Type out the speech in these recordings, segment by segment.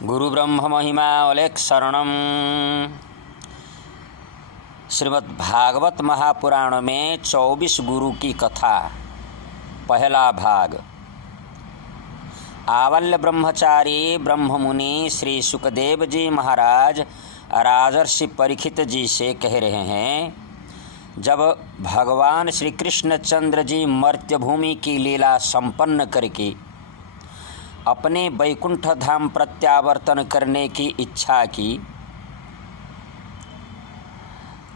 गुरु ब्रह्म महिमा अलेख शरणम। श्रीमद् भागवत महापुराण में 24 गुरु की कथा, पहला भाग। आवल्य ब्रह्मचारी ब्रह्ममुनि श्री सुखदेव जी महाराज राजर्षि परीक्षित जी से कह रहे हैं, जब भगवान श्री कृष्णचंद्र जी मर्त्य भूमि की लीला संपन्न करके अपने वैकुंठ धाम प्रत्यावर्तन करने की इच्छा की,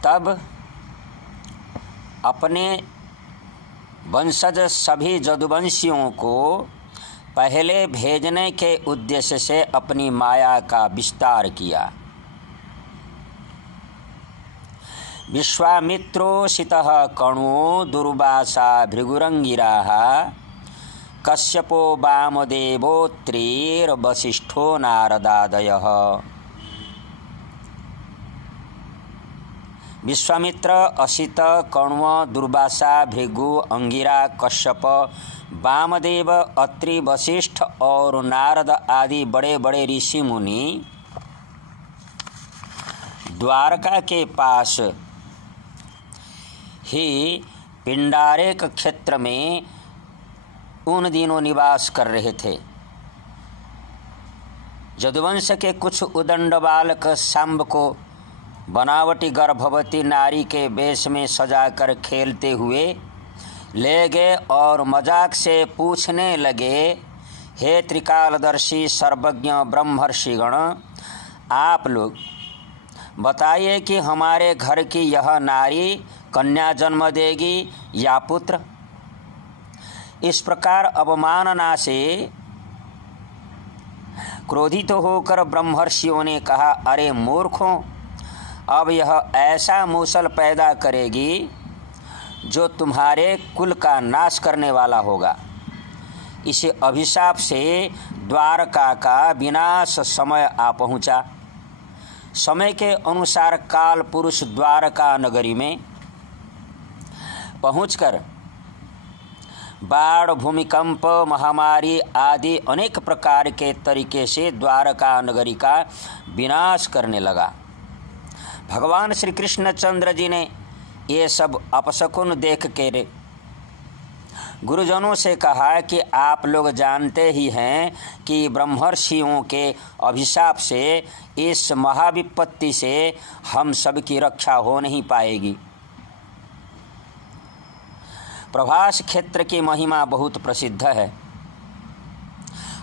तब अपने वंशज सभी जदुवंशियों को पहले भेजने के उद्देश्य से अपनी माया का विस्तार किया। विश्वामित्रोषितः कणो दुर्वासा भृगुरंगिराः कश्यपो वामदेवोत्रीर्वसिष्ठो नारदादयः। विश्वामित्र, असित, कण्व, दुर्वासा, भृगु, अंगिरा, कश्यप, वामदेव, अत्रि, वशिष्ठ और नारद आदि बड़े बड़े ऋषि मुनि द्वारका के पास ही पिंडारेक क्षेत्र में उन दिनों निवास कर रहे थे। जदुवंश के कुछ उदंड बालक सांब को बनावटी गर्भवती नारी के वेश में सजाकर खेलते हुए ले गए और मजाक से पूछने लगे, हे त्रिकालदर्शी सर्वज्ञ ब्रह्मर्षिगण, आप लोग बताइए कि हमारे घर की यह नारी कन्या जन्म देगी या पुत्र। इस प्रकार अवमानना से क्रोधित होकर ब्रह्मर्षियों ने कहा, अरे मूर्खों, अब यह ऐसा मूसल पैदा करेगी जो तुम्हारे कुल का नाश करने वाला होगा। इस अभिशाप से द्वारका का विनाश समय आ पहुँचा। समय के अनुसार काल पुरुष द्वारका नगरी में पहुंचकर बाढ़, भूमिकंप, महामारी आदि अनेक प्रकार के तरीके से द्वारका नगरी का विनाश करने लगा। भगवान श्री कृष्णचंद्र जी ने ये सब अपशकुन देख के गुरुजनों से कहा कि आप लोग जानते ही हैं कि ब्रह्मर्षियों के अभिशाप से इस महाविपत्ति से हम सब की रक्षा हो नहीं पाएगी। प्रभास क्षेत्र की महिमा बहुत प्रसिद्ध है।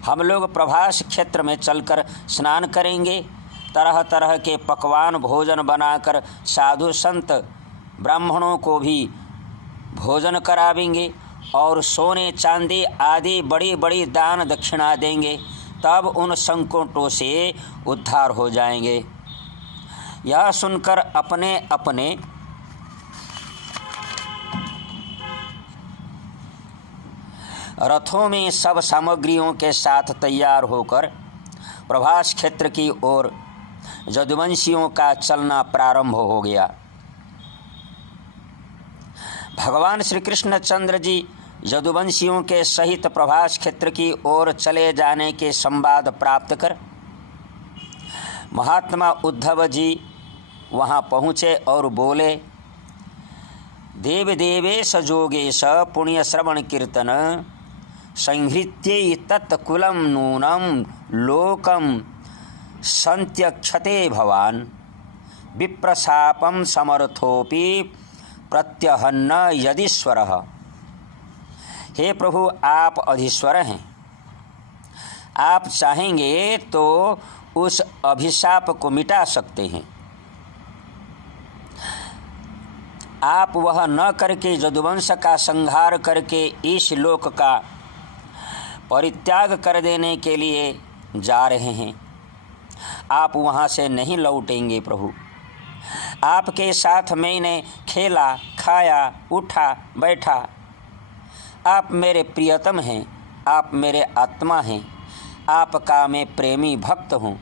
हम लोग प्रभास क्षेत्र में चलकर स्नान करेंगे, तरह तरह के पकवान भोजन बनाकर साधु संत ब्राह्मणों को भी भोजन करावेंगे और सोने चांदी आदि बड़ी बड़ी दान दक्षिणा देंगे, तब उन संकटों से उद्धार हो जाएंगे। यह सुनकर अपने अपने रथों में सब सामग्रियों के साथ तैयार होकर प्रभास क्षेत्र की ओर जदुवंशियों का चलना प्रारंभ हो गया। भगवान श्री कृष्णचंद्र जी जदुवंशियों के सहित प्रभास क्षेत्र की ओर चले जाने के संवाद प्राप्त कर महात्मा उद्धव जी वहां पहुँचे और बोले, देव देवेश जोगेश पुण्य श्रवण कीर्तन संहृत्यै तत्कुलं नूनं लोकं संत्यक्षते भवान विप्रशापं समर्थोपि प्रत्यहन्न यदीश्वरः। हे प्रभु, आप अधीश्वर हैं। आप चाहेंगे तो उस अभिशाप को मिटा सकते हैं। आप वह न करके जदुवंश का संहार करके इस लोक का परित्याग कर देने के लिए जा रहे हैं। आप वहाँ से नहीं लौटेंगे प्रभु। आपके साथ मैंने खेला, खाया, उठा, बैठा। आप मेरे प्रियतम हैं, आप मेरे आत्मा हैं, आपका मैं प्रेमी भक्त हूँ।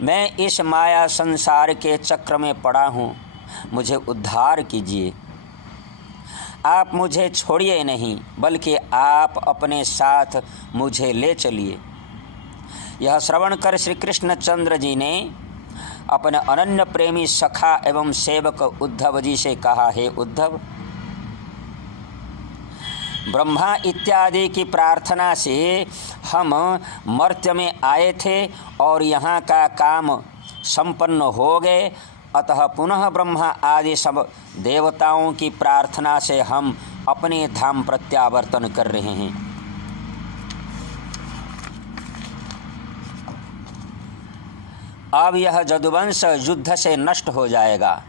मैं इस माया संसार के चक्र में पड़ा हूँ, मुझे उद्धार कीजिए। आप मुझे छोड़िए नहीं, बल्कि आप अपने साथ मुझे ले चलिए। यह श्रवण कर श्री कृष्णचंद्र जी ने अपने अनन्य प्रेमी सखा एवं सेवक उद्धव जी से कहा, हे उद्धव, ब्रह्मा इत्यादि की प्रार्थना से हम मर्त्य में आए थे और यहाँ का काम संपन्न हो गए, अतः पुनः ब्रह्मा आदि सब देवताओं की प्रार्थना से हम अपने धाम प्रत्यावर्तन कर रहे हैं। अब यह यदुवंश युद्ध से नष्ट हो जाएगा।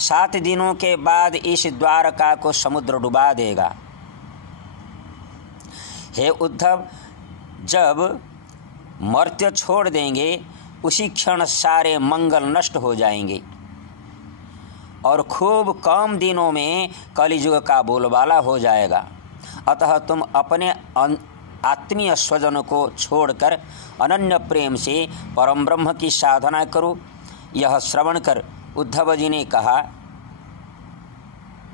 7 दिनों के बाद इस द्वारका को समुद्र डुबा देगा। हे उद्धव, जब मर्त्य छोड़ देंगे उसी क्षण सारे मंगल नष्ट हो जाएंगे और खूब कम दिनों में कलियुग का बोलबाला हो जाएगा। अतः तुम अपने आत्मीय स्वजन को छोड़कर अनन्य प्रेम से परम ब्रह्म की साधना करो। यह श्रवण कर उद्धव जी ने कहा,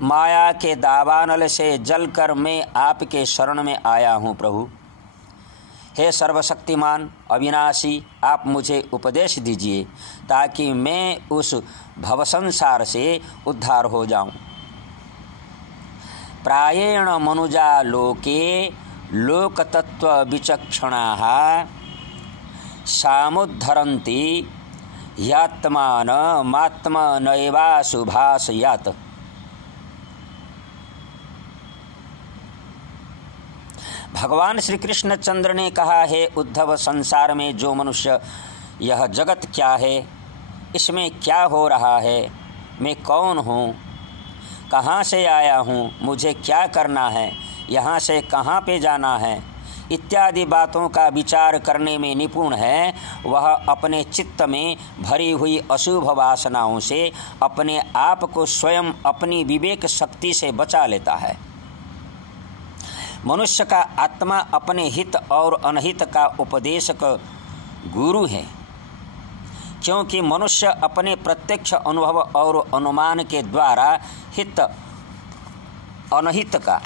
माया के दावानल से जलकर मैं आपके शरण में आया हूँ प्रभु। हे सर्वशक्तिमान अविनाशी, आप मुझे उपदेश दीजिए ताकि मैं उस भवसंसार से उद्धार हो जाऊं। प्रायेण मनुजा लोके लोकतत्व विचक्षणाः सामुद्धरन्ति यात्मानमात्मनैवाशुभासयात्। भगवान श्री कृष्णचंद्र ने कहा, हे उद्धव, संसार में जो मनुष्य यह जगत क्या है, इसमें क्या हो रहा है, मैं कौन हूँ, कहाँ से आया हूँ, मुझे क्या करना है, यहाँ से कहाँ पे जाना है इत्यादि बातों का विचार करने में निपुण है, वह अपने चित्त में भरी हुई अशुभ वासनाओं से अपने आप को स्वयं अपनी विवेक शक्ति से बचा लेता है। मनुष्य का आत्मा अपने हित और अनहित का उपदेशक गुरु है, क्योंकि मनुष्य अपने प्रत्यक्ष अनुभव और अनुमान के द्वारा हित अनहित का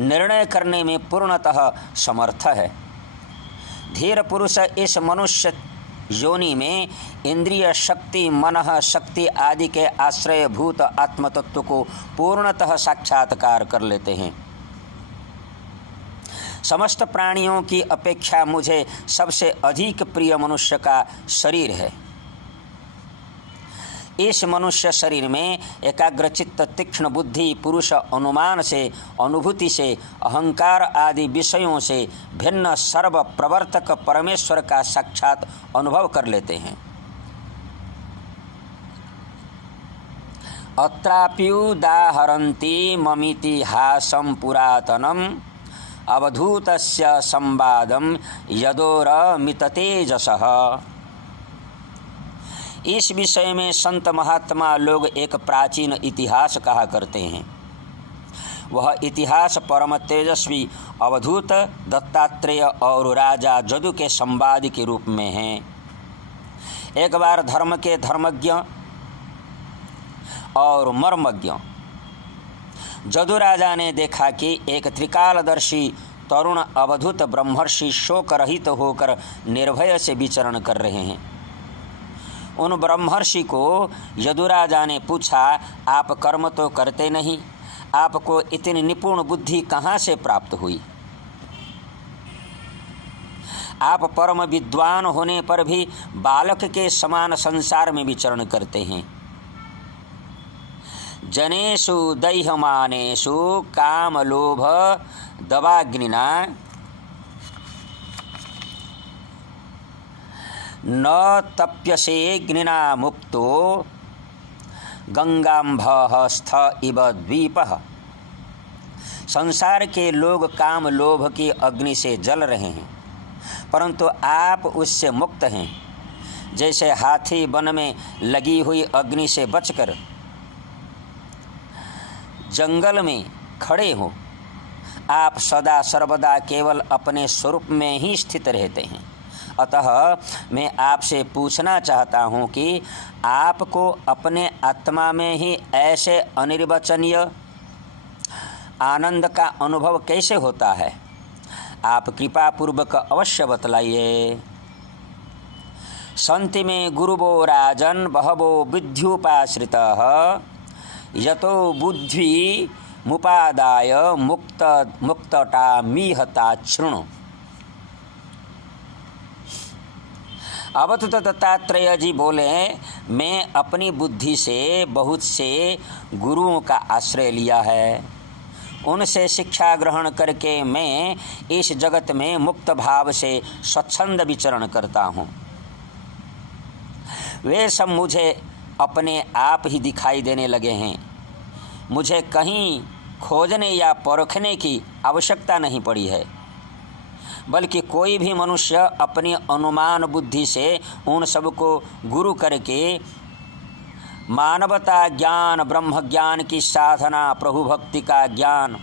निर्णय करने में पूर्णतः समर्थ है। धीर पुरुष इस मनुष्य योनि में इंद्रिय शक्ति, मनः शक्ति आदि के आश्रयभूत आत्मतत्व को पूर्णतः साक्षात्कार कर लेते हैं। समस्त प्राणियों की अपेक्षा मुझे सबसे अधिक प्रिय मनुष्य का शरीर है। इस मनुष्य शरीर में एकाग्रचित्त, तीक्ष्ण बुद्धि पुरुष अनुमान से, अनुभूति से, अहंकार आदि विषयों से भिन्न सर्व प्रवर्तक परमेश्वर का साक्षात अनुभव कर लेते हैं। अत्राप्युदाहरन्ति ममितिहासं पुरातनम् अवधूतस्य संवादं यदोरमिततेजसः। इस विषय में संत महात्मा लोग एक प्राचीन इतिहास कहा करते हैं। वह इतिहास परम तेजस्वी अवधूत, दत्तात्रेय और राजा जदु के संवाद के रूप में है। एक बार धर्म के धर्मज्ञ और मर्मज्ञ जदु राजा ने देखा कि एक त्रिकालदर्शी तरुण अवधूत ब्रह्मर्षि शोक रहित होकर निर्भय से विचरण कर रहे हैं। उन ब्रह्मर्षि को यदुराजा ने पूछा, आप कर्म तो करते नहीं, आपको इतनी निपुण बुद्धि कहाँ से प्राप्त हुई? आप परम विद्वान होने पर भी बालक के समान संसार में विचरण करते हैं। जनेषु दैहमानेषु कामलोभ दवाग्निना न तप्यसे ग्निना मुक्तो गंगाम्भः स्थ इव द्वीपः। संसार के लोग काम लोभ की अग्नि से जल रहे हैं, परंतु आप उससे मुक्त हैं। जैसे हाथी वन में लगी हुई अग्नि से बचकर जंगल में खड़े हो, आप सदा सर्वदा केवल अपने स्वरूप में ही स्थित रहते हैं। अतः मैं आपसे पूछना चाहता हूँ कि आपको अपने आत्मा में ही ऐसे अनिर्वचनीय आनंद का अनुभव कैसे होता है? आप कृपा पूर्वक अवश्य बतलाइए। संति में गुरुवो राजन बहवो बुद्ध्युपाश्रितः यतो बुद्धि मुपादाय मुक्तटामीहता शृणु। अब तो दत्तात्रेय जी बोले, मैं अपनी बुद्धि से बहुत से गुरुओं का आश्रय लिया है, उनसे शिक्षा ग्रहण करके मैं इस जगत में मुक्त भाव से स्वच्छंद विचरण करता हूँ। वे सब मुझे अपने आप ही दिखाई देने लगे हैं। मुझे कहीं खोजने या परखने की आवश्यकता नहीं पड़ी है, बल्कि कोई भी मनुष्य अपनी अनुमान बुद्धि से उन सबको गुरु करके मानवता ज्ञान, ब्रह्म ज्ञान की साधना, प्रभु भक्ति का ज्ञान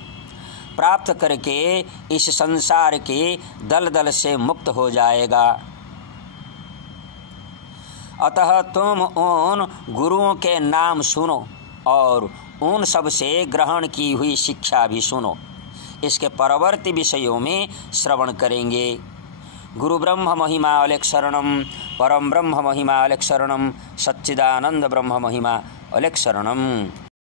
प्राप्त करके इस संसार के दलदल से मुक्त हो जाएगा। अतः तुम उन गुरुओं के नाम सुनो और उन सब से ग्रहण की हुई शिक्षा भी सुनो। इसके परवर्ती विषयों में श्रवण करेंगे। गुरु ब्रह्म महिमा अलख शरणम, परम ब्रह्म महिमा अलख शरणम, सच्चिदानंद ब्रह्म महिमा अलख शरणम।